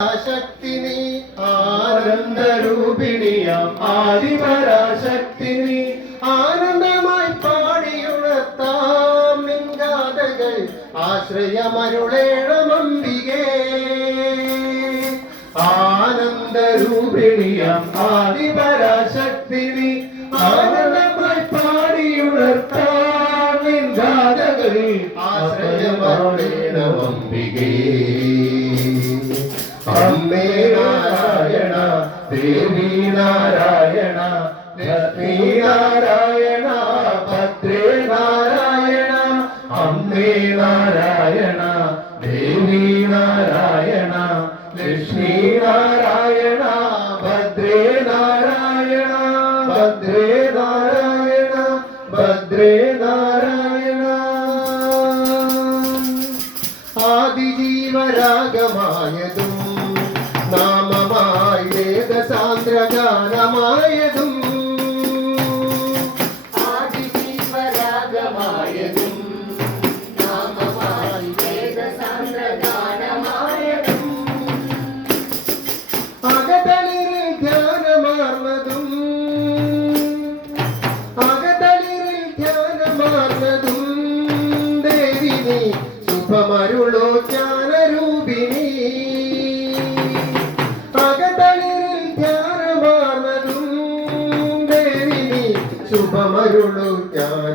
ശക്തി നീ ആനന്ദരൂപിണിയാം ആദിപരാശക്തി നീ ആനന്ദമായി പാടിയുണർത്താം നിൻഗാഥകൾ ആശ്രയമരുളേണമംബികേ. ആനന്ദരൂപിണിയാം ആദിപരാശക്തി നീ ആനന്ദമായി പാടിയുണർത്താം നിൻഗാഥകൾ ആശ്രയമരുളേണമംബികേ. അമ്മേ നാരായണ ദേവി നാരായണ ലക്ഷ്മീ നാരായണ ഭദ്രേ നാരായണ. അമ്മേ നാരായണ ദേവി നാരായണ ലക്ഷ്മീ നാരായണ ഭദ്രേ നാരായണ. ഭദ്രേ നാരായണ ഭദ്രേ നാരായണ. ആദിജീവരാഗമായതും നാമമായി വേദസാന്ദ്രഗാനമായതും ആദിജീവരാഗമായതും നാമമായി വേദസാന്ദ്രഗാനമായതും അകതളിരിൽ ധ്യാനമാർന്നതും അകതളിരിൽ ധ്യാനമാർന്നതും ദേവി നീ ശുഭമരുളോ ജ്ഞാനരൂപിണി. അകതളിരിൽ ധ്യാനമാർന്നതും ദേവി നീ ശുഭമരുളോ ജ്ഞാന